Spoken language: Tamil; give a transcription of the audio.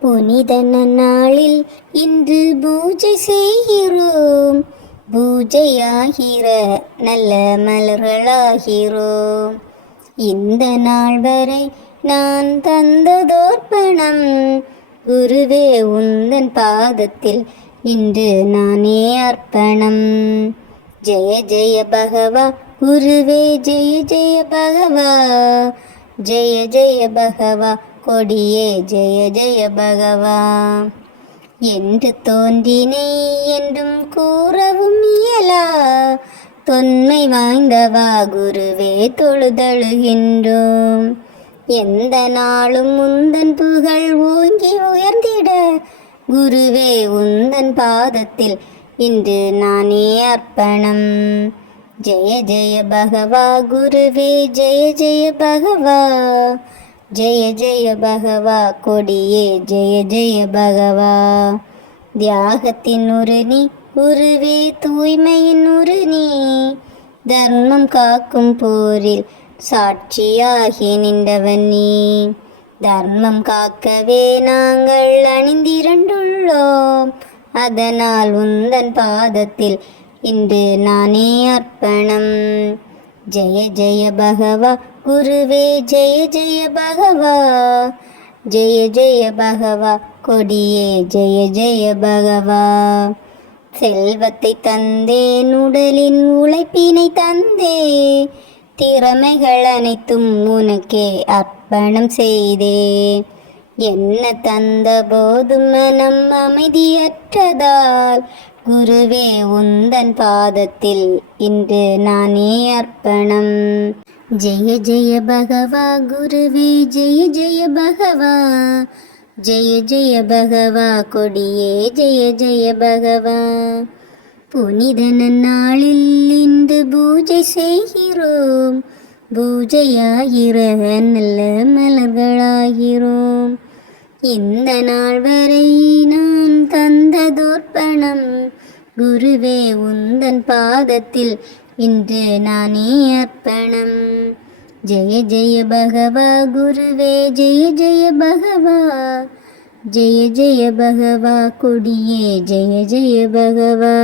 புனித நன்னாளில் இன்று பூஜை செய்கிறோம். பூஜையாகிற நல்ல மலர்களாகிறோம். இந்த நாள் வரை நான் தந்ததோர்ப்பணம் குருவே உந்தன் பாதத்தில் இன்று நானே அர்ப்பணம். ஜெய ஜெய பகவா குருவே, ஜெய ஜெய பகவா, ஜெய ஜெய பகவா கொடியே, ஜெய ஜெய பகவா. என்று தோன்றினை என்றும் கூறவும் இயலா தொன்மை வாய்ந்தவா குருவே, தொழுதழுகின்றோம். எந்த நாளும் உந்தன் புகழ் ஓங்கி உயர்ந்திட குருவே உந்தன் பாதத்தில் இன்று நானே அர்ப்பணம். ஜெய ஜெய பகவா குருவே, ஜெய ஜெய பகவா, ஜெய ஜெய பகவா கொடியே, ஜெய ஜெய பகவா. தியாகத்தின் உருணி குருவே, தூய்மையின் உருணி, தர்மம் காக்கும் போரில் சாட்சியாகி நின்றவன் நீ. தர்மம் காக்கவே நாங்கள் அணிந்திரண்டுள்ளோம். அதனால் உந்தன் பாதத்தில் இன்று நானே அர்ப்பணம். ஜெய ஜெய பகவா குருவே, ஜெய ஜெய பகவா, ஜெய ஜெய பகவா கொடியே, ஜெய ஜெய பகவா. செல்வத்தை தந்தேன், உடலின் உழைப்பினை தந்தே, திறமைகள் அனைத்தும் உனக்கே அர்ப்பணம் செய்தே. என்ன தந்த போதும் மனம் அமைதியற்றதால் குருவே உந்தன் பாதத்தில் இன்று நானே அர்ப்பணம். ஜெய ஜெய பகவா குருவே, ஜெய ஜெய பகவா, ஜெய ஜெய பகவா கொடியே, ஜெய ஜெய பகவா. புனித நன்னாளில் இன்று பூஜை செய்கிறோம். பூஜையாகிற நல்ல மலர்களாகிறோம். இந்த நாள் வரை நான் தந்ததோர்ப்பணம் குருவே உந்தன் பாதத்தில் இன்று நானே அர்ப்பணம். ஜெய ஜெய பகவா குருவே, ஜெய ஜெய பகவா, ஜெய ஜெய பகவா கொடியே, ஜெய ஜெய பகவா.